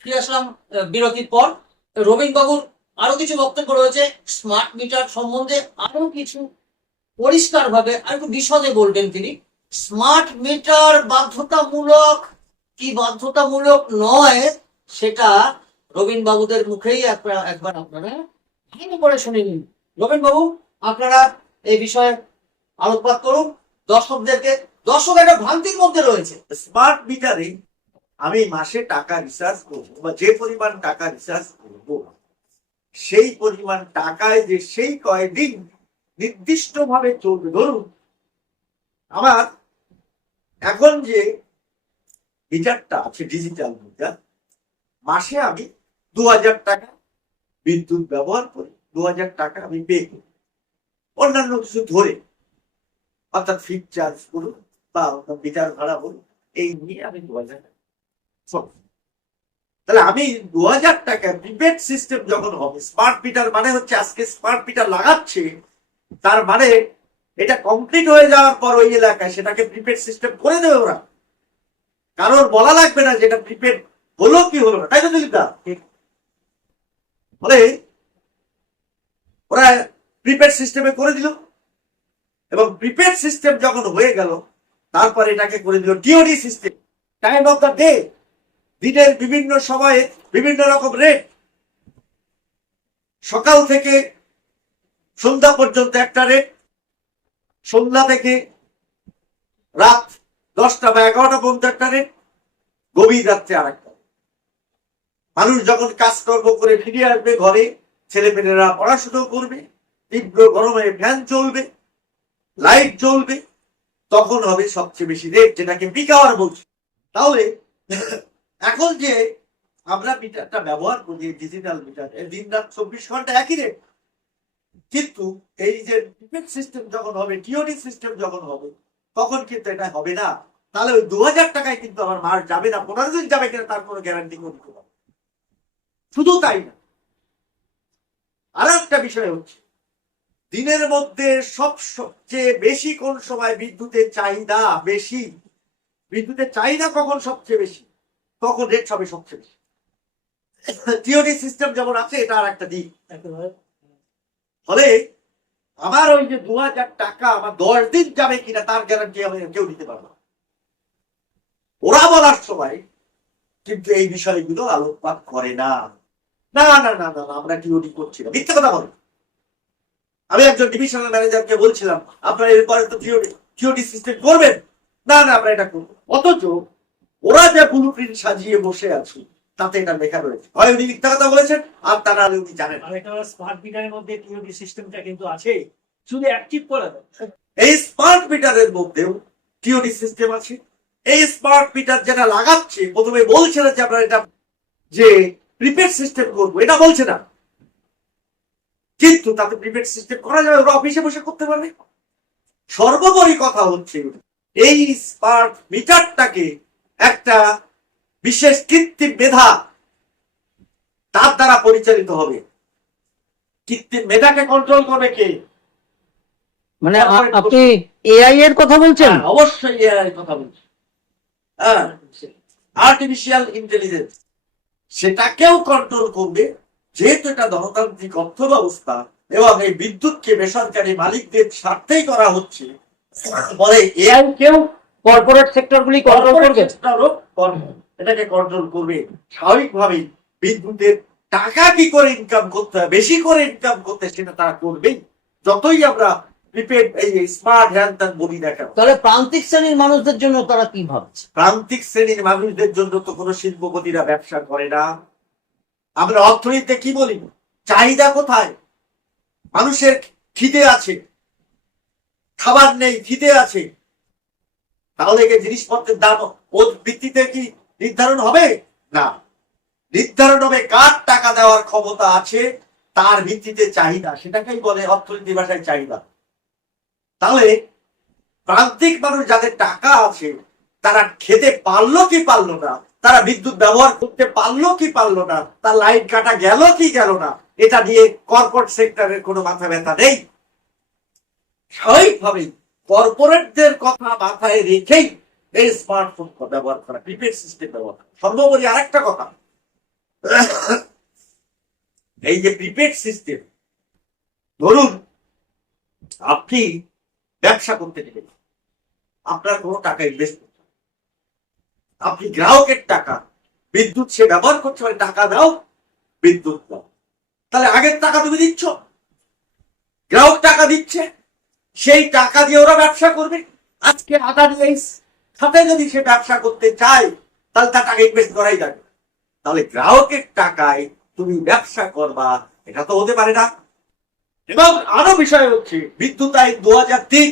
ফিরে আসলাম বিরতির পর। রবীন বাবুর আরও কিছু বক্তব্য রয়েছে। স্মার্ট মিটার সম্বন্ধে আরও কিছু পরিষ্কার ভাবে আর একটু বিশদে বলবেন তিনি। স্মার্ট মিটার বাধ্যতামূলক কি বাধ্যতামূলক নয়, সেটা রবীন বাবুদের মুখেই একবার আপনারা ভালো করে শুনে নিন। রবীন বাবু, আপনারা এই বিষয়ে আলোকপাত করুন। দর্শকদেরকে, দর্শক একটা ভ্রান্তির মধ্যে রয়েছে। স্মার্ট মিটারে আমি মাসে টাকা রিচার্জ করব বা যে পরিমাণ টাকা রিচার্জ করব, সেই পরিমাণ টাকায় যে সেই কয়দিন নির্দিষ্ট ভাবে চলবে ধরুন, আমার এখন যে মিটারটা আছে ডিজিটাল মিটার মাসে আমি দু হাজার টাকা বিদ্যুৎ ব্যবহার করি, দু হাজার টাকা আমি পে করি অন্যান্য কিছু ধরে, অর্থাৎ ফিট চার্জ করুন বা মিটার ভাড়া বলুন, এই নিয়ে আমি দু হাজার। তাহলে আমি দু হাজার টাকা সিস্টেম যখন হবে স্মার্ট মিটার মানে হচ্ছে আজকে স্মার্ট মিটার লাগাচ্ছে, তার মানে এটা কমপ্লিট হয়ে যাওয়ার পর ওই এলাকায় সেটাকে প্রিপেড সিস্টেম করে দেবে ওরা। কারোর বলা লাগবে না প্রিপেড হলো কি হলো না, তাই তো দিলীপদা? ওরা প্রিপেড সিস্টেমে করে দিল। এবং প্রিপেড সিস্টেম যখন হয়ে গেল, তারপর এটাকে করে দিল TOD system time of the day দিনের বিভিন্ন সময়ে বিভিন্ন রকম রেট সকাল থেকে সন্ধ্যা পর্যন্ত একটা রেট সন্ধ্যা থেকে রাত দশটা বা এগারোটা পর্যন্ত একটা রেট গভীর রাত্রে আর একটা মানুষ যখন কাজকর্ম করে ফিরে আসবে ঘরে ছেলেমেয়েরা পড়াশুনো করবে, তীব্র গরমে ফ্যান চলবে লাইট জ্বলবে, তখন হবে সবচেয়ে বেশি রেট যেটাকে পিক আওয়ার বলছে। তাহলে এখন যে আমরা মিটারটা ব্যবহার করি ডিজিটাল মিটার দিন রাত চব্বিশ ঘণ্টা একই রেট কিন্তু এই যে প্রিপেড সিস্টেম যখন হবে টিওডি সিস্টেম যখন হবে, তখন কিন্তু এটা হবে না। তাহলে ওই দু হাজার টাকায় কিন্তু আমার মাস যাবে না, পনেরো দিন যাবে কিনা তার কোনো গ্যারান্টি করতে পারব। শুধু তাই না। আর একটা বিষয় হচ্ছে, দিনের মধ্যে সব সবচেয়ে বেশি কোন সময় বিদ্যুতের চাহিদা বেশি? বিদ্যুতের চাহিদা কখন সবচেয়ে বেশি? তখন রেট হবে সবচেয়ে বেশি। টিওডি সিস্টেম যেমন আছে এটা আর একটা দিক। ফলে আমার ওই যে দু হাজার টাকা আমার দশ দিন যাবে কিনা তার গ্যারান্টি আমি কেউ দিতে পারব না। ওরা বলার সময় কিন্তু এই বিষয়গুলো আলোকপাত করে না। না না না না আমরা টিওডি করছি না। মিথ্যে কথা বলো। আমি একজন ডিভিশনাল ম্যানেজারকে বলছিলাম আপনারা এরপরে তো থিওরি থিওরি সিস্টেম করবেন? না না আমরা এটা করব অথচ প্রিন্ট সাজিয়ে বসে আছে। তাতে এটা লেখা রয়েছে। হয় উনি মিথ্যা কথা বলেছেন আর তা নাহলে উনি জানেন। স্মার্ট মিটারের মধ্যে টিওডি সিস্টেমটা কিন্তু আছে শুধু অ্যাক্টিভ করে এই স্মার্ট মিটারের মধ্যেও টিওডি সিস্টেম আছে। এই স্মার্ট মিটার যেটা লাগাচ্ছে প্রথমে বলছে না যে আপনারা এটা যে প্রিপেড সিস্টেম করব এটা বলছে না। কিন্তু তাতে প্রিপেড সিস্টেম করা যাবে ওরা অফিসে বসে করতে পারবে। সর্বোপরি কথা হচ্ছে এই স্মার্ট মিটারটাকে একটা বিশেষ কৃত্রিম মেধা তার দ্বারা পরিচালিত হবে। কৃত্রিম মেধাকে কন্ট্রোল করবে কে? মানে আপনি এআই এর কথা বলছেন? হ্যাঁ, অবশ্যই এআই কথা বলছি। হ্যাঁ আর্টিফিশিয়াল ইন্টেলিজেন্স সেটাকেও কন্ট্রোল করবে। যেহেতু এটা গণতান্ত্রিক অর্থ ব্যবস্থা এবং এই বিদ্যুৎকে বেসরকারি মালিকদের স্বার্থেই করা হচ্ছে বলে এআই কেও কর্পোরেট সেক্টর গুলি কন্ট্রোল করবে? এটাকে কন্ট্রোল করবে। স্বাভাবিকভাবেই বিদ্যুতের টাকা কি করে ইনকাম করতে হয় বেশি করে ইনকাম করতে সেটা তারা করবেই। যতই আমরা প্রিপেড এই স্মার্ট হ্যান্ড ত্যান বলি না কেন। তাহলে প্রান্তিক শ্রেণির মানুষদের জন্য তারা কি ভাবছে? প্রান্তিক শ্রেণির মানুষদের জন্য তো কোনো শিল্পপতিরা ব্যবসা করে না। আমরা অর্থনীতিতে কি বলি? চাহিদা কোথায়? মানুষের খিদে আছে। খাবার নেই খিদে আছে। তাহলে কি জিনিসপত্রের দাম ওর ভিত্তিতে কি নির্ধারণ হবে? না। নির্ধারণ হবে কার টাকা দেওয়ার ক্ষমতা আছে, তার ভিত্তিতে চাহিদা। সেটাকেই বলে অর্থনীতি ভাষায় চাহিদা। তাহলে প্রান্তিক মানুষ যাদের টাকা আছে, তারা খেতে পারল কি পারল না? তারা বিদ্যুৎ ব্যবহার করতে পারল কি পারল না? তার লাইট কাটা গেল কি গেল না? এটা নিয়ে কর্পোরেট সেক্টরের কোনো মাথা ব্যথা নেই। স্বাভাবিকভাবেই কর্পোরেটদের কথা মাথায় রেখেই এই স্মার্টফোন ব্যবহার করা প্রিপেড সিস্টেম ব্যবহার করা। সর্বোপরি আরেকটা কথা। এই যে প্রিপেড সিস্টেম ধরুন আপনি ব্যবসা করতে গেলেন, আপনার কোনো টাকা ইনভেস্ট করতে। আপনি গ্রাহকের টাকা, বিদ্যুৎ সে ব্যবহার করছে মানে টাকা দাও, বিদ্যুৎ দাও। তাহলে আগের টাকা তুমি দিচ্ছ? গ্রাহক টাকা দিচ্ছে? সেই টাকা দিয়ে ওরা ব্যবসা করবে। আজকে আদানি এই খাতে যদি সে ব্যবসা করতে চায়, তাহলে তার টাকা ইনভেস্ট করাই যাবে। তাহলে গ্রাহকের টাকায় তুমি ব্যবসা করবা, এটা তো হতে পারে না। এবং আরও বিষয় হচ্ছে, বিদ্যুৎ আইন দু হাজার তিন,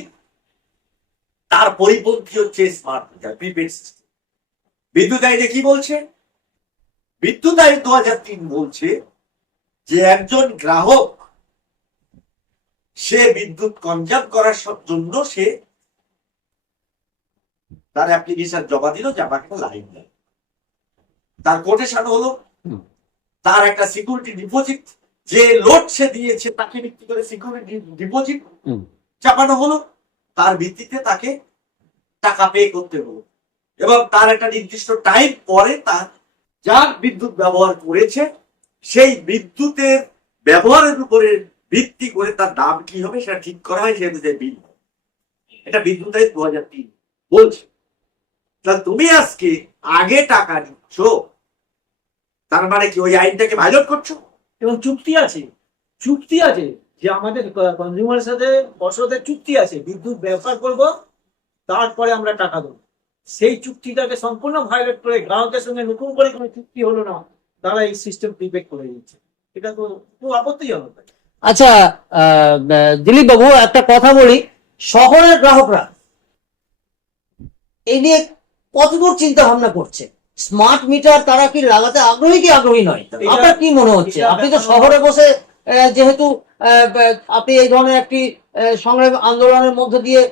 তার পরিপন্থী হচ্ছে স্মার্ট মিটার প্রিপেড বিদ্যুৎ আইনে কি বলছে? বিদ্যুৎ আইন দু হাজার তিন বলছে যে একজন গ্রাহক সে বিদ্যুৎ কনজাম করার জন্য সে তার অ্যাপ্লিকেশন জমা দিল যে আমাকে একটা লাইন দেয়। তার কোটেশন হলো তার একটা সিকিউরিটি ডিপোজিট যে লোড সে দিয়েছে তাকে ভিত্তি করে সিকিউরিটি ডিপোজিট। চাপানো হলো তার ভিত্তিতে তাকে টাকা পে করতে হলো। এবং তার একটা নির্দিষ্ট টাইম পরে তার যার বিদ্যুৎ ব্যবহার করেছে সেই বিদ্যুতের ব্যবহারের উপরে ভিত্তি করে তার দাম কি হবে সেটা ঠিক করা হয় সে অনুযায়ী বিল। এটা বিদ্যুৎ আইন দু হাজার তিন। বলছে, তা তুমি আজকে আগে টাকা নিচ্ছ, তার মানে কি ওই আইনটাকে ভাইলেট করছ? এবং চুক্তি আছে চুক্তি আছে যে আমাদের কনজিউমারের সাথে বছরদের চুক্তি আছে, বিদ্যুৎ ব্যবহার করব, তারপরে আমরা টাকা দেবো। সেই চুক্তিটাকে সম্পূর্ণ ভায়োলেট করে গ্রাহকের সঙ্গে নতুন করে কোনো চুক্তি হলো না, তারা এই সিস্টেম প্রিপেড করে দিচ্ছে। এটা তো খুব আপত্তিজনক। আচ্ছা দিলীপ বাবু একটা কথা বলি। শহরের গ্রাহকরা এই নিয়ে কতদূর চিন্তা ভাবনা করছে? স্মার্ট মিটার তারা কি লাগাতে আগ্রহী কি আগ্রহী নয়? আপনার কি মনে হচ্ছে? আপনি তো শহরে বসে যেহেতু আপনি এই ধরনের একটি সংগ্রাম আন্দোলনের মধ্য দিয়ে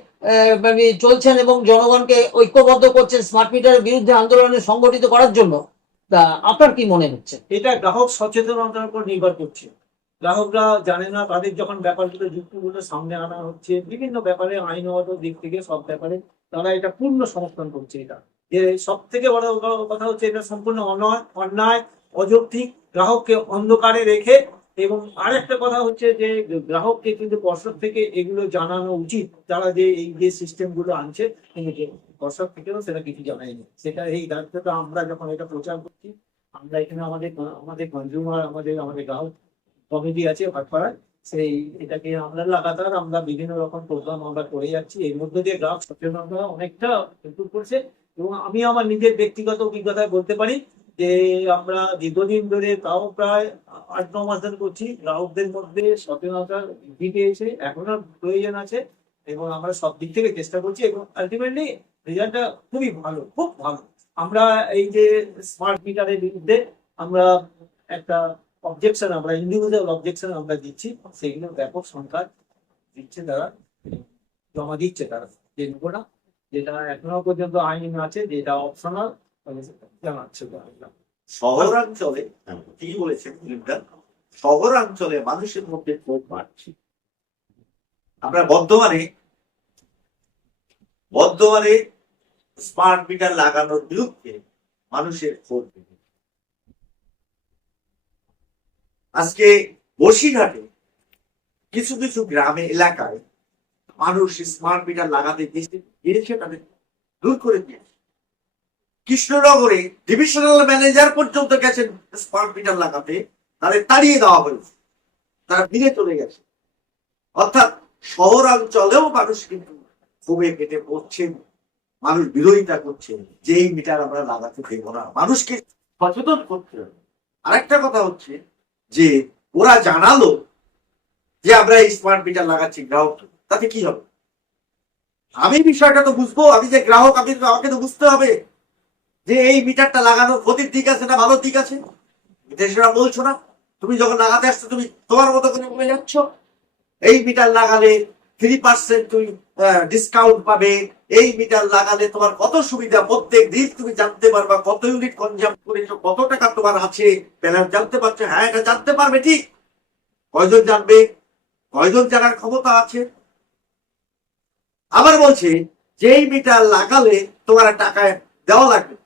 মানে চলছেন এবং জনগণকে ঐক্যবদ্ধ করছেন স্মার্ট মিটারের বিরুদ্ধে আন্দোলনে সংগঠিত করার জন্য তা আপনার কি মনে হচ্ছে? এটা গ্রাহক সচেতনতার উপর নির্ভর করছে। গ্রাহকরা জানে না, তাদের যখন ব্যাপারগুলো যুক্তিগুলো সামনে আনা হচ্ছে, বিভিন্ন ব্যাপারে আইনগত দিক থেকে সব ব্যাপারে তারা এটা পূর্ণ সমর্থন করছে এটা। যে সব থেকে বড় কথা হচ্ছে এটা সম্পূর্ণ অন্যায় অন্যায়, অযৌক্তিক, গ্রাহককে অন্ধকারে রেখে এবং আরেকটা কথা হচ্ছে যে গ্রাহককে কিন্তু পর্ষদ থেকে এগুলো জানানো উচিত। তারা যে এই যে সিস্টেমগুলো আনছে পর্ষদ থেকেও সেটা কিছু জানায়নি। সেটা এই দায়িত্বটা আমরা যখন এটা প্রচার করছি, আমরা এখানে আমাদের আমাদের কনজিউমার আমাদের আমাদের গ্রাহক কমিটি আছে ভাটপাড়ায় সেই এটাকে আমরা লাগাতার আমরা বিভিন্ন রকম প্রোগ্রাম আমরা করে যাচ্ছি। এর মধ্যে দিয়ে গ্রাহক সচেতনতা অনেকটা ইমপ্রুভ করছে এবং আমি আমার নিজের ব্যক্তিগত অভিজ্ঞতায় বলতে পারি যে আমরা দীর্ঘদিন ধরে তাও প্রায় আট ন মাস ধরে করছি। গ্রাহকদের মধ্যে সচেতনতার দিকে এসে এখনও প্রয়োজন আছে এবং আমরা সব দিক থেকে চেষ্টা করছি এবং আলটিমেটলি রেজাল্টটা খুবই ভালো, খুব ভালো। আমরা এই যে স্মার্ট মিটারের বিরুদ্ধে আমরা একটা অবজেকশন আমরা ইন্ডিভিজুয়াল অবজেকশন আমরা দিচ্ছি, সেগুলো ব্যাপক সংখ্যা দিচ্ছে তারা জমা দিচ্ছে তারা। যে নেব না, যেটা এখনও পর্যন্ত আইন আছে, যেটা অপশনাল জানাচ্ছে শহরাঞ্চলে ঠিকই বলেছেন শহরাঞ্চলে মানুষের মধ্যে ক্ষোভ বাড়ছে। আমরা বর্ধমানে বর্ধমানে স্মার্ট মিটার লাগানোর বিরুদ্ধে মানুষের ক্ষোভ বেড়েছে। আজকে বসিরহাটে কিছু কিছু গ্রামে, এলাকায় মানুষ স্মার্ট মিটার লাগাতে গিয়েছে তাদের দূর করে দিয়েছে। কৃষ্ণনগরে ডিভিশনাল ম্যানেজার পর্যন্ত গেছেন স্মার্ট মিটার লাগাতে, তাদের তাড়িয়ে দেওয়া হয়েছে। তারা ফিরে চলে গেছে। অর্থাৎ শহরাঞ্চলেও মানুষ কিন্তু ক্ষোভে কেটে পড়ছেন, মানুষ বিরোধিতা করছেন যে এই মিটার আমরা লাগাতে দেব না। মানুষকে সচেতন করতে হবে। আরেকটা কথা হচ্ছে যে ওরা জানালো যে আমরা এই স্মার্ট মিটার লাগাচ্ছি গ্রাহক তাতে কি হবে? আমি বিষয়টা তো বুঝব, আমি যে গ্রাহক, আমি আমাকে তো বুঝতে হবে যে এই মিটারটা লাগানোর ক্ষতির দিক আছে না ভালো দিক আছে। দেশেরা বলছো না, তুমি যখন লাগাতে আসছো, তুমি তোমার মতো করে বলে যাচ্ছ। এই মিটার লাগালে থ্রি পার্সেন্ট তুমি ডিসকাউন্ট পাবে। এই মিটার লাগালে তোমার কত সুবিধা? প্রত্যেক দিন তুমি জানতে পারবা কত ইউনিট কনজাম করেছ কত টাকা তোমার আছে। ব্যালেন্স জানতে পারছ? হ্যাঁ এটা জানতে পারবে ঠিক। কয়জন জানবে? কয়জন জানার ক্ষমতা আছে? আবার বলছে যেই মিটার লাগালে তোমার টাকা দেওয়া লাগবে।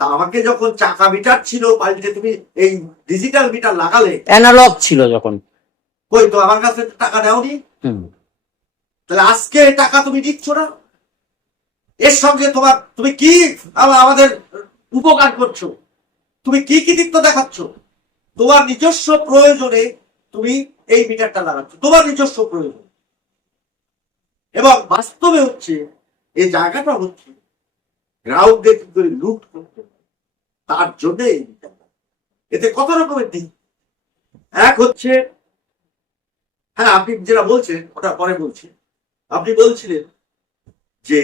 তা আমাকে যখন চাকা মিটার ছিল পাল্টে তুমি এই ডিজিটাল মিটার লাগালে অ্যানালগ ছিল যখন। কই তো আমার কাছে তো টাকা নেওনি তাহলে আজকে টাকা তুমি দিচ্ছ না? এর সঙ্গে তোমার, তুমি কি আমাদের উপকার করছ? তুমি কি কি কৃতিত্ব দেখাচ্ছ? তোমার নিজস্ব প্রয়োজনে তুমি এই মিটারটা লাগাচ্ছ। তোমার নিজস্ব প্রয়োজন। এবং বাস্তবে হচ্ছে, এই জায়গাটা হচ্ছে, গ্রাহকদের কি করে লুট করতে তার জন্য এই মিটারটা এতে কত রকমের দিক? এক হচ্ছে হ্যাঁ আপনি যেটা বলছেন, ওটা পরে বলছি। আপনি বলছিলেন যে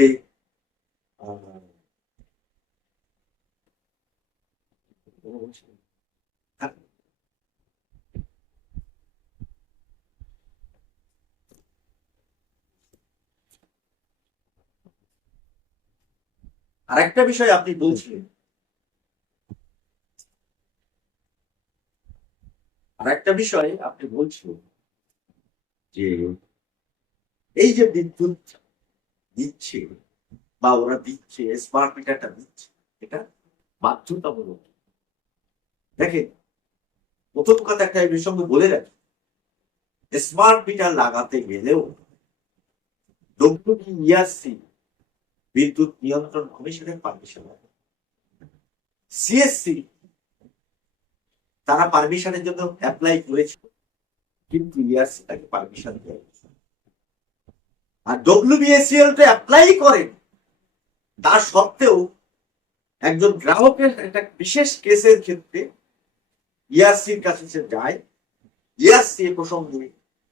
আরেকটা বিষয় আপনি বলছিলেন। আরেকটা বিষয় আপনি বলছিলেন যে এই যে বিদ্যুৎ দিচ্ছে, বা ওরা দিচ্ছে স্মার্ট মিটারটা দিচ্ছে, এটা বাধ্যতামূলক। দেখেন, প্রথম কথা একটা এই সঙ্গে বলে রাখি স্মার্ট মিটার লাগাতে গেলেও ডব্লিউবিআরসি বিদ্যুৎ নিয়ন্ত্রণ কমিশনের পারমিশন লাগে। সিএসসি তারা পারমিশনের জন্য অ্যাপ্লাই করেছিল কিন্তু ইয়ারসি তাকে পারমিশন দেয়নি। আর ডব্লিউবিএসিএল তো অ্যাপ্লাই করেন তার সত্ত্বেও একজন গ্রাহকের একটা বিশেষ কেসের ক্ষেত্রে ইয়ারসির কাছে সে যায়। ইয়ারসি এ প্রসঙ্গে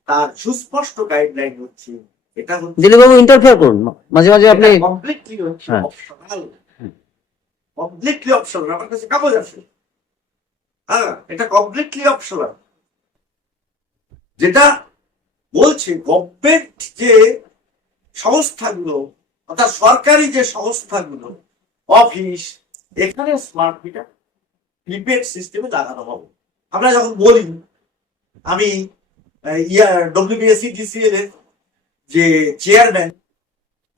তার সুস্পষ্ট গাইডলাইন হচ্ছে এটা হচ্ছে দিলীপবাবু ইন্টারফেয়ার করুন। মাঝে মাঝে আপনি কমপ্লিটলি। অপশনাল কমপ্লিটলি অপশনাল আমার কাছে কাগজ আছে। হ্যাঁ এটা কমপ্লিটলি অপশনাল যেটা বলছে গভর্নমেন্ট যে সংস্থাগুলো অর্থাৎ সরকারি যে সংস্থাগুলো অফিস এখানে স্মার্ট মিটার প্রিপেড সিস্টেমে লাগানো হবে। আমরা যখন বলি, আমি ইয়ার ডব্লিউবিএসসি ডিসিএল এর যে চেয়ারম্যান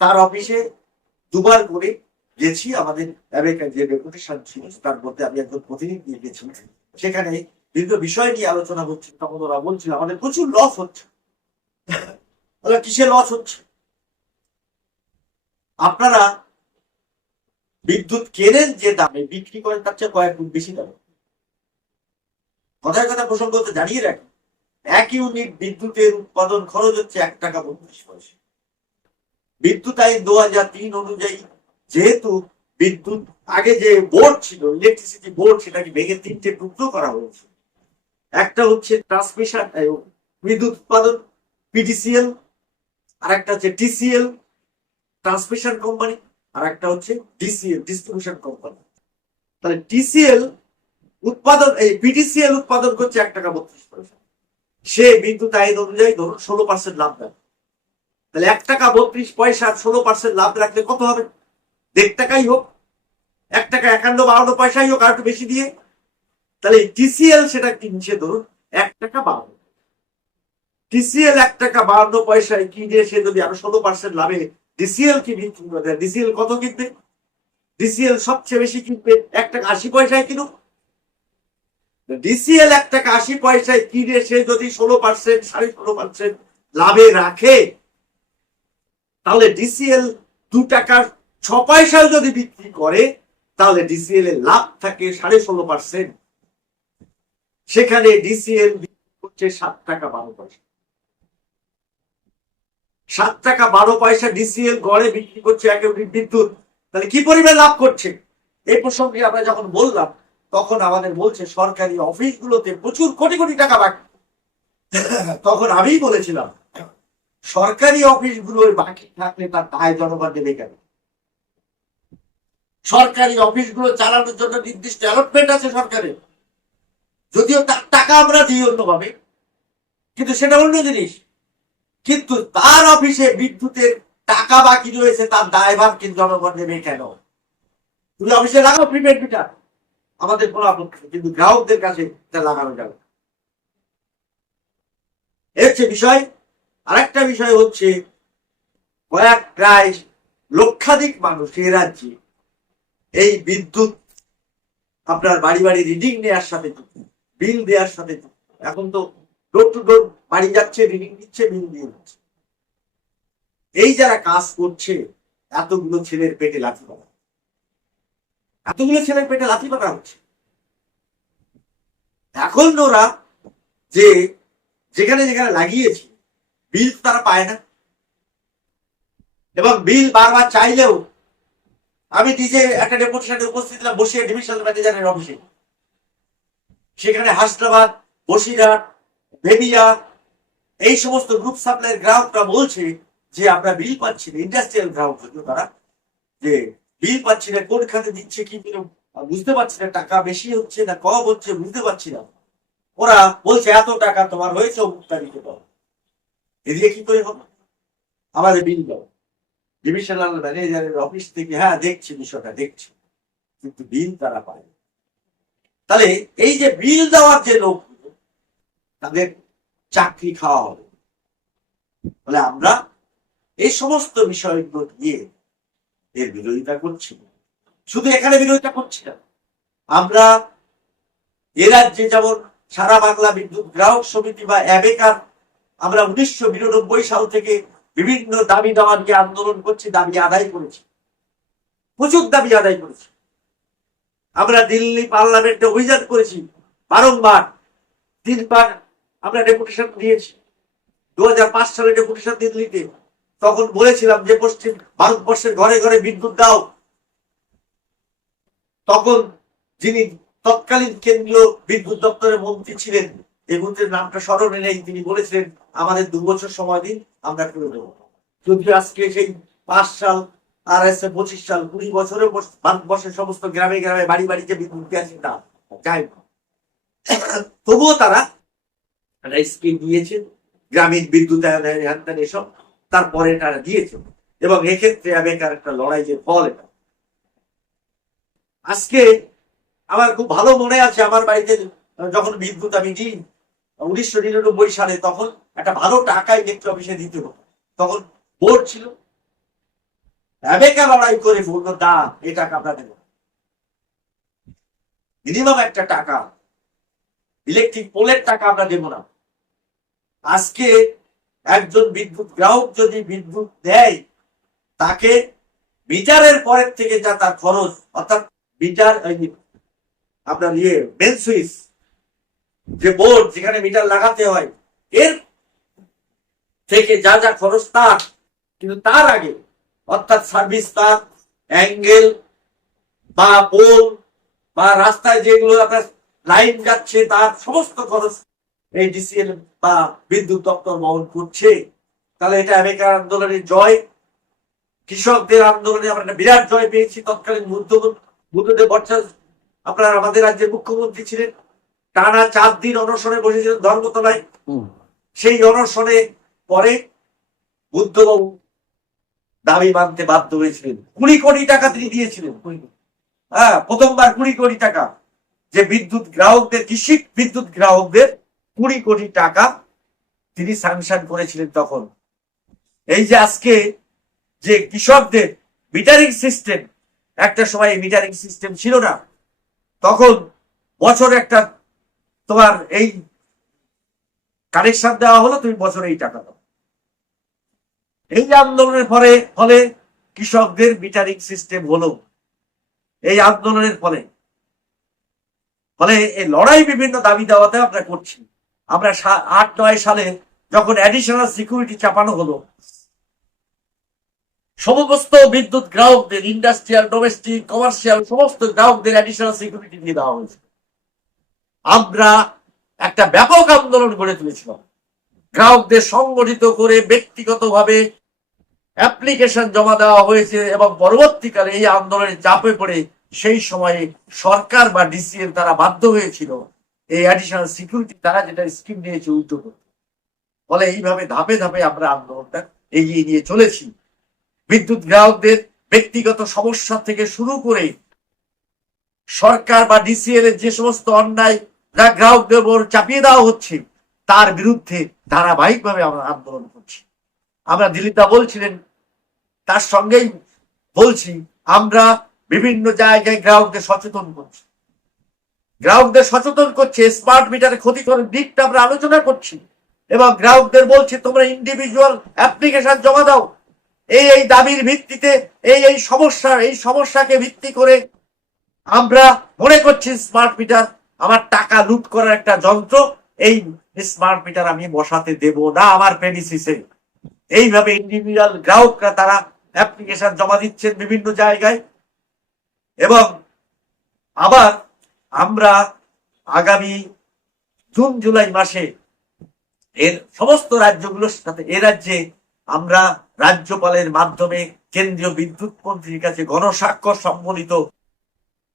তার অফিসে দুবার করে গেছি, আমাদের আমেরিকার যে ডেপুটেশন ছিল, তার মধ্যে আমি একজন প্রতিনিধি নিয়ে গেছি। সেখানে বিভিন্ন বিষয় নিয়ে আলোচনা হচ্ছে, তখন ওরা বলছিল, আমাদের প্রচুর লস হচ্ছে। কিসে লস হচ্ছে? আপনারা বিদ্যুৎ কেনেন যে দামে বিক্রি করেন, তার চেয়ে কয়েক গুণ বেশি দামে। কথায় কথা প্রসঙ্গ জানিয়ে রাখি, এক ইউনিট বিদ্যুতের উৎপাদন খরচ হচ্ছে এক টাকা বত্রিশ পয়সা। বিদ্যুৎ আইন দু হাজার তিন অনুযায়ী যেহেতু বিদ্যুৎ আগে যে বোর্ড ছিল, ইলেকট্রিসিটি বোর্ড, সেটাকে ভেঙে তিনটে টুকরো করা হয়েছে। একটা হচ্ছে ট্রান্সমিশন বিদ্যুৎ উৎপাদন, পিডিসিএল আর একটা হচ্ছে টিসিএল ট্রান্সমিশন কোম্পানি আর একটা হচ্ছে ডিসিএল ডিস্ট্রিবিউশন কোম্পানি। তাহলে টিসিএল উৎপাদন, এই পিডিসিএল উৎপাদন করছে এক টাকা বত্রিশ পয়সা। সে বিদ্যুৎ আইন অনুযায়ী ধরুন ষোলো পার্সেন্ট লাভ দেয়। তাহলে এক টাকা বত্রিশ পয়সা ষোলো পার্সেন্ট লাভ রাখলে কত হবে? দেড় টাকাই হোক, এক টাকা একান্ন বাউন্ন পয়সাই হোক আর একটু বেশি দিয়ে। তাহলে টিসিএল সেটা কিনছে ধরুন এক টাকা বাউন্ন টিসিএল এক টাকা বাউন্ন পয়সায় কিনে সে যদি আরও ষোলো পার্সেন্ট লাভে ডিসিএল কি ডিসিএল কত কিনবে? ডিসিএল সবচেয়ে বেশি কিনবে এক টাকা আশি পয়সায় কিনুক। ডিসিএল এক টাকা আশি পয়সায় কিনে সে যদি ষোলো পার্সেন্ট সাড়ে ষোলো পার্সেন্ট লাভে রাখে, তাহলে ডিসিএল দু টাকার ছ পয়সায় যদি বিক্রি করে, তাহলে ডিসিএল এর লাভ থাকে সাড়ে ষোলো পার্সেন্ট সেখানে ডিসিএল হচ্ছে সাত টাকা বারো পয়সা। সাত টাকা বারো পয়সা ডিসিএল গড়ে বিক্রি করছে এক বিদ্যুৎ। তাহলে কি পরিমাণ লাভ করছে? এই প্রসঙ্গে আমরা যখন বললাম, তখন আমাদের বলছে, সরকারি অফিসগুলোতে প্রচুর কোটি কোটি টাকা বাকি। তখন আমি বলেছিলাম, সরকারি অফিসগুলোর বাকি থাকলে তার দায় জনগণ দেবে কেন? সরকারি অফিসগুলো চালানোর জন্য নির্দিষ্ট অ্যালটমেন্ট আছে সরকারের যদিও তার টাকা আমরা দিই অন্যভাবে, কিন্তু সেটা অন্য জিনিস। কিন্তু তার অফিসে বিদ্যুতের টাকা বাকি রয়েছে, তার দায়ভার কিন্তু জনগণ নেবে কেন? তুমি অফিসে লাগাও প্রিপেড মিটার আমাদের কোনো আপত্তি। কিন্তু গ্রাহকদের কাছে লাগানো যাবে এর হচ্ছে বিষয়, আরেকটা বিষয় হচ্ছে, কয়েক প্রায় লক্ষাধিক মানুষ এ রাজ্যে এই বিদ্যুৎ আপনার বাড়ি বাড়ি রিডিং নেওয়ার সাথে বিল দেওয়ার সাথে এখন তো ডোর টু ডোর বাড়ি যাচ্ছে রিডিং দিচ্ছে, বিল দিয়ে দিচ্ছে। এই যারা কাজ করছে, এতগুলো ছেলের পেটে লাথি মারা। এতগুলো ছেলের পেটে লাথি মারা হচ্ছে। এখন ওরা যে যেখানে যেখানে লাগিয়েছে, বিল তারা পায় না। এবং বিল বারবার চাইলেও আমি নিজে একটা ডেপুটেশনে উপস্থিত বসিয়া ডিভিশনাল ম্যানেজারের অফিসে। সেখানে হাসনাবাদ, বসিরহাট ভেবিয়া এই সমস্ত গ্রুপ সাপ্লাইয়ের গ্রাহকরা বলছে যে আমরা বিল পাচ্ছি না ইন্ডাস্ট্রিয়াল গ্রাহক যদিও তারা, যে বিল পাচ্ছি না কোন খাতে দিচ্ছে, কি বুঝতে পারছি না, টাকা বেশি হচ্ছে না কম হচ্ছে, বুঝতে পারছি না। ওরা বলছে, এত টাকা তোমার হয়েছে, অমুক তারিখে এদিকে কি করে হবে? আমাদের বিল দাও। ডিভিশনাল ম্যানেজারের অফিস থেকে হ্যাঁ দেখছি বিষয়টা, দেখছি। কিন্তু বিল তারা পায় তাহলে এই যে বিল দেওয়ার যে লোক তাদের চাকরি খাওয়া হবে। তাহলে আমরা এই সমস্ত বিষয়গুলো নিয়ে এর বিরোধিতা করছি। শুধু এখানে বিরোধিতা করছি না, আমরা এ রাজ্যে যেমন সারা বাংলা বিদ্যুৎ গ্রাহক সমিতি বা অ্যাবেকার, আমরা উনিশশো বিরানব্বই সাল থেকে বিভিন্ন দাবি দাওয়া নিয়ে আন্দোলন করছি, দাবি আদায় করেছি। প্রচুর দাবি আদায় করেছি। আমরা দিল্লি পার্লামেন্টে অভিযান করেছি বারংবার। তিনবার আমরা ডেপুটেশন দিয়েছি। দু সালে ডেপুটেশন দিল্লিতে তখন বলেছিলাম যে, পশ্চিম ভারতবর্ষের ঘরে ঘরে বিদ্যুৎ দাও। তখন যিনি তৎকালীন কেন্দ্রীয় বিদ্যুৎ দপ্তরের মন্ত্রী ছিলেন, এই মন্ত্রীর নামটা স্মরণে নেই, তিনি বলেছিলেন, আমাদের দু বছর সময় দিন, আমরা করে দেবো। যদিও আজকে সেই পাঁচ সাল আর এসে পঁচিশ সাল, কুড়ি বছরে ভারতবর্ষের সমস্ত গ্রামে গ্রামে বাড়ি বাড়ি যে বিদ্যুৎ গেছে না যাই তবুও তারা একটা স্কিম গ্রামীণ বিদ্যুৎ হ্যান এসব তারপরে তারা দিয়েছে। এবং এক্ষেত্রে আবেকার একটা লড়াই যে ফল এটা। আজকে আমার খুব ভালো মনে আছে, আমার বাড়িতে যখন বিদ্যুৎ আমি দিই উনিশশো নিরানব্বই সালে তখন একটা ভালো টাকা ইলেকট্রিক অফিসে দিতে হতো। তখন বোর্ড ছিল লড়াই করে বলল দা এ টাকা আমরা দেব মিনিমাম একটা টাকা, ইলেকট্রিক পোলের টাকা আমরা দেব না। আজকে একজন বিদ্যুৎ গ্রাহক যদি বিদ্যুৎ দেয়, তাকে মিটারের পরের থেকে যা তার খরচ, অর্থাৎ এই আপনার ইয়ে মেন সুইচ যে বোর্ড যেখানে মিটার লাগাতে হয়, এর থেকে যা যা খরচ তার, কিন্তু তার আগে, অর্থাৎ সার্ভিস তার অ্যাঙ্গেল বা পোল বা রাস্তায় যেগুলো আপনার লাইন যাচ্ছে, তার সমস্ত খরচ এই ডিসিএল বা বিদ্যুৎ দপ্তর বহন করছে। তাহলে এটা আমেরিকার আন্দোলনের জয়। কৃষকদের আন্দোলনে আমরা একটা বিরাট জয় পেয়েছি। তৎকালীন বুদ্ধ বুদ্ধদেব ভট্টাচার্য আপনার আমাদের রাজ্যের মুখ্যমন্ত্রী ছিলেন। টানা চার দিন অনশনে বসেছিলেন ধর্মতলায়। সেই অনশনে পরে বুদ্ধবাবু দাবি মানতে বাধ্য হয়েছিলেন। কুড়ি কোটি টাকা তিনি দিয়েছিলেন। হ্যাঁ প্রথমবার কুড়ি কোটি টাকা। যে বিদ্যুৎ গ্রাহকদের কৃষি বিদ্যুৎ গ্রাহকদের কুড়ি কোটি টাকা তিনি স্যাংশন করেছিলেন তখন। এই যে আজকে যে কৃষকদের মিটারিং সিস্টেম একটা সময় মিটারিং সিস্টেম ছিল না, তখন বছর একটা তোমার এই কানেকশন দেওয়া হলো, তুমি বছরে এই টাকা দাও। এই আন্দোলনের পরে, ফলে কৃষকদের মিটারিং সিস্টেম হলো। এই আন্দোলনের ফলে। ফলে এই লড়াই বিভিন্ন দাবি দেওয়াতে আমরা করছি। আমরা আট, নয় সালে যখন অ্যাডিশনাল সিকিউরিটি চাপানো হলো, সমস্ত বিদ্যুৎ গ্রাহকদের ইন্ডাস্ট্রিয়াল ডোমেস্টিক কমার্শিয়াল সমস্ত গ্রাহকদের অ্যাডিশনাল সিকিউরিটি দিয়ে দেওয়া হয়েছে। আমরা একটা ব্যাপক আন্দোলন গড়ে তুলেছিলাম। গ্রাহকদের সংগঠিত করে ব্যক্তিগতভাবে অ্যাপ্লিকেশন জমা দেওয়া হয়েছে এবং পরবর্তীকালে এই আন্দোলনের চাপে পড়ে সেই সময়ে সরকার বা ডিসিএল তারা বাধ্য হয়েছিল এই অ্যাডিশনাল সিকিউরিটি তারা যেটা স্কিম নিয়েছে করতে ফলে এইভাবে ধাপে ধাপে আমরা আন্দোলনটা এগিয়ে নিয়ে চলেছি। বিদ্যুৎ গ্রাহকদের ব্যক্তিগত সমস্যা থেকে শুরু করে সরকার বা ডিসিএল এর যে সমস্ত অন্যায় যা গ্রাহকদের উপর চাপিয়ে দেওয়া হচ্ছে, তার বিরুদ্ধে ধারাবাহিকভাবে আমরা আন্দোলন করছি। আমরা দিলীপদা বলছিলেন, তার সঙ্গেই বলছি, আমরা বিভিন্ন জায়গায় গ্রাহকদের সচেতন করছি। গ্রাহকদের সচেতন করছে স্মার্ট মিটারের ক্ষতিকর দিকটা আমরা আলোচনা করছি। এবং গ্রাহকদের বলছে, তোমরা ইন্ডিভিজুয়াল অ্যাপ্লিকেশন জমা দাও। এই এই দাবির ভিত্তিতে, এই এই সমস্যা এই সমস্যাকে ভিত্তি করে আমরা মনে করছি স্মার্ট মিটার আমার টাকা লুট করার একটা যন্ত্র। এই স্মার্ট মিটার আমি বসাতে দেব না আমার প্রেমিসিসে এইভাবে ইন্ডিভিজুয়াল গ্রাহকরা তারা অ্যাপ্লিকেশন জমা দিচ্ছেন বিভিন্ন জায়গায়। এবং আবার আমরা আগামী জুন, জুলাই মাসে এর সমস্ত রাজ্যগুলোর সাথে, এ রাজ্যে আমরা রাজ্যপালের মাধ্যমে কেন্দ্রীয় বিদ্যুৎ মন্ত্রীর কাছে গণস্বাক্ষর সম্বলিত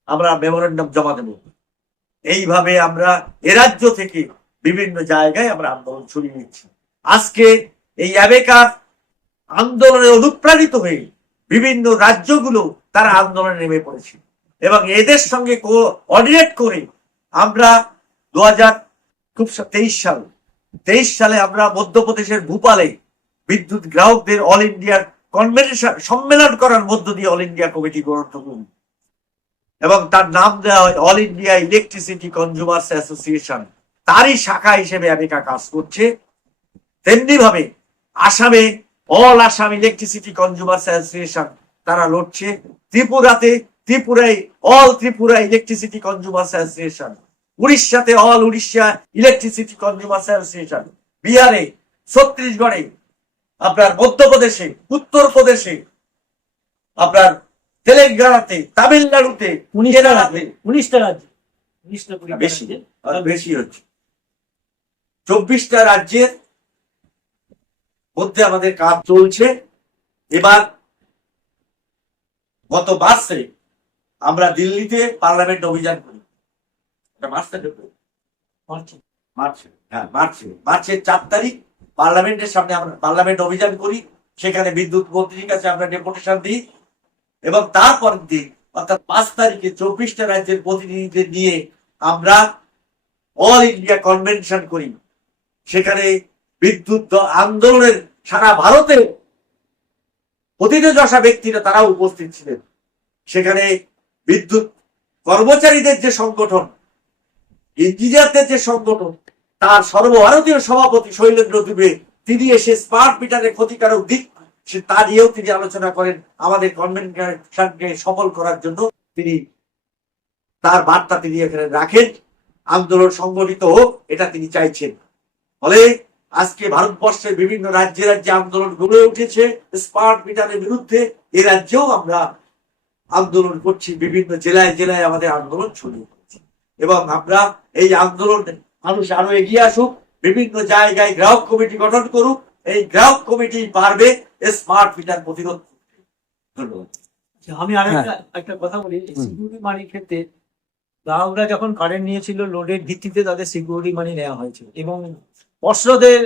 আমরা মেমোরেন্ডাম জমা দেব। এইভাবে আমরা এ রাজ্য থেকে বিভিন্ন জায়গায় আমরা আন্দোলন ছড়িয়ে নিচ্ছি আজকে এই অ্যাবেকার আন্দোলনে অনুপ্রাণিত হয়ে বিভিন্ন রাজ্যগুলো তারা আন্দোলনে নেমে পড়েছে। এবং এদের সঙ্গে কোঅর্ডিনেট করে আমরা দু হাজার তেইশ সাল, তেইশ সালে আমরা মধ্যপ্রদেশের ভূপালে বিদ্যুৎ গ্রাহকদের অল ইন্ডিয়ার কনভেনশন সম্মেলন করার মধ্য দিয়ে অল ইন্ডিয়া কমিটি গঠন করি এবং তার নাম দেওয়া হয় all India electricity consumers association তারই শাখা হিসেবে আমেরিকা কাজ করছে। তেমনি ভাবে আসামে all Assam electricity consumers association তারা লড়ছে। ত্রিপুরাতে ত্রিপুরায় all Tripura electricity consumers association উড়িষ্যাতে all Orissa electricity consumers association বিহারে ছত্তিশগড়ে আপনার মধ্যপ্রদেশে উত্তরপ্রদেশে আপনার তেলেঙ্গানাতে তামিলনাড়ুতে উনিশটা রাজ্যে বেশি। বেশি হচ্ছে। চব্বিশটা রাজ্যের মধ্যে আমাদের কাজ চলছে। এবার গত মার্চে আমরা দিল্লিতে পার্লামেন্ট অভিযান করি। মার্চে মার্চে। হ্যাঁ মার্চে। মার্চের চার তারিখ পার্লামেন্টের সামনে আমরা পার্লামেন্ট অভিযান করি। সেখানে বিদ্যুৎ মন্ত্রীর কাছে আমরা ডেপুটেশন দিই। এবং তারপর দিন অর্থাৎ পাঁচ তারিখে চব্বিশটা রাজ্যের প্রতিনিধিদের নিয়ে আমরা অল ইন্ডিয়া কনভেনশন করি। সেখানে বিদ্যুৎ আন্দোলনের সারা ভারতে প্রতিনিধসা ব্যক্তিরা তারাও উপস্থিত ছিলেন। সেখানে বিদ্যুৎ কর্মচারীদের যে সংগঠন, ইঞ্জিনিয়ারদের যে সংগঠন, তার সর্বভারতীয় সভাপতি শৈলেন্দ্র দুবে, তিনি এসে স্মার্ট মিটারের ক্ষতিকারক দিক, সে তা নিয়েও তিনি আলোচনা করেন আমাদের কনভেনশনকে সফল করার জন্য। তিনি তার বার্তা তিনি এখানে রাখেন, আন্দোলন সংগঠিত হোক, এটা তিনি চাইছেন। ফলে আজকে ভারতবর্ষের বিভিন্ন রাজ্যে রাজ্যে আন্দোলন গড়ে উঠেছে, স্মার্ট মিটারের বিরুদ্ধে এ রাজ্যেও আমরা আন্দোলন করছি বিভিন্ন জেলায় জেলায় আমাদের আন্দোলন ছড়িয়ে পড়ছে। এবং আমরা এই আন্দোলন মানুষ আরও এগিয়ে আসুক বিভিন্ন জায়গায় গ্রাহক কমিটি গঠন করুক এই গ্রাহক কমিটি পারবে স্মার্ট মিটার প্রতিরোধ করতে। ধন্যবাদ। আচ্ছা, আমি আরেকটা একটা কথা বলি সিকিউরিটি মানির ক্ষেত্রে গ্রাহকরা যখন কারেন্ট নিয়েছিল লোডের ভিত্তিতে তাদের সিকিউরিটি মানি নেওয়া হয়েছিল। এবং পর্ষদের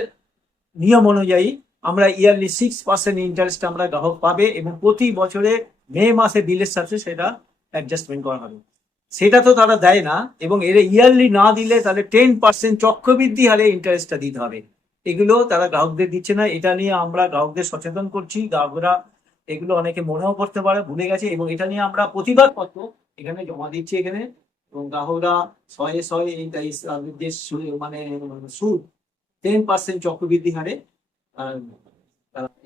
নিয়ম অনুযায়ী আমরা ইয়ারলি সিক্স পার্সেন্ট ইন্টারেস্ট আমরা গ্রাহক পাবে এবং প্রতি বছরে মে মাসে বিলের সাথে সেটা অ্যাডজাস্টমেন্ট করা হবে। সেটা তো তারা দেয় না, এবং এর ইয়ারলি না দিলে তাহলে টেন পার্সেন্ট চক্রবৃদ্ধি হারে ইন্টারেস্টটা দিতে হবে। এগুলো তারা গ্রাহকদের দিচ্ছে না, এটা নিয়ে আমরা গ্রাহকদের সচেতন করছি, গ্রাহকরা এগুলো অনেকে মনেও করতে পারে, ভুলে গেছে, এবং এটা নিয়ে আমরা প্রতিবাদ পত্র এখানে জমা দিচ্ছি এখানে, এবং গ্রাহকরা শয়ে শয়ে এই যে মানে সুদ টেন পার্সেন্ট চক্রবৃদ্ধি হারে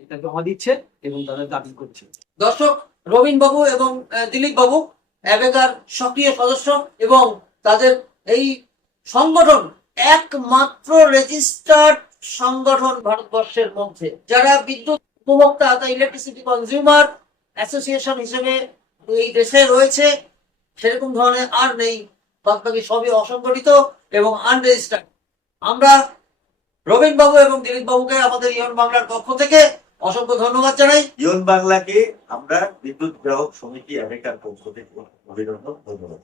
এটা জমা দিচ্ছে, এবং তারা দাবি করছে। দর্শক রবীন বাবু এবং দিলীপ বাবু অ্যাবেকার সক্রিয় সদস্য এবং তাদের এই সংগঠন একমাত্র রেজিস্টার্ড সংগঠন ভারতবর্ষের মধ্যে। যারা বিদ্যুৎ উপভোক্তা তা ইলেকট্রিসিটি কনজিউমার অ্যাসোসিয়েশন হিসেবে এই দেশে রয়েছে, সেরকম ধরনের আর নেই। বাকি সবই অসংগঠিত এবং আনরেজিস্টার্ড আমরা রবীন বাবু এবং দিলীপ বাবুকে আমাদের ইয়ন বাংলার পক্ষ থেকে অসংখ্য ধন্যবাদ জানাই। ইয়ন বাংলাকে আমরা বিদ্যুৎ গ্রাহক সমিতি আমেরিকার পক্ষ থেকে অভিনন্দন ধন্যবাদ।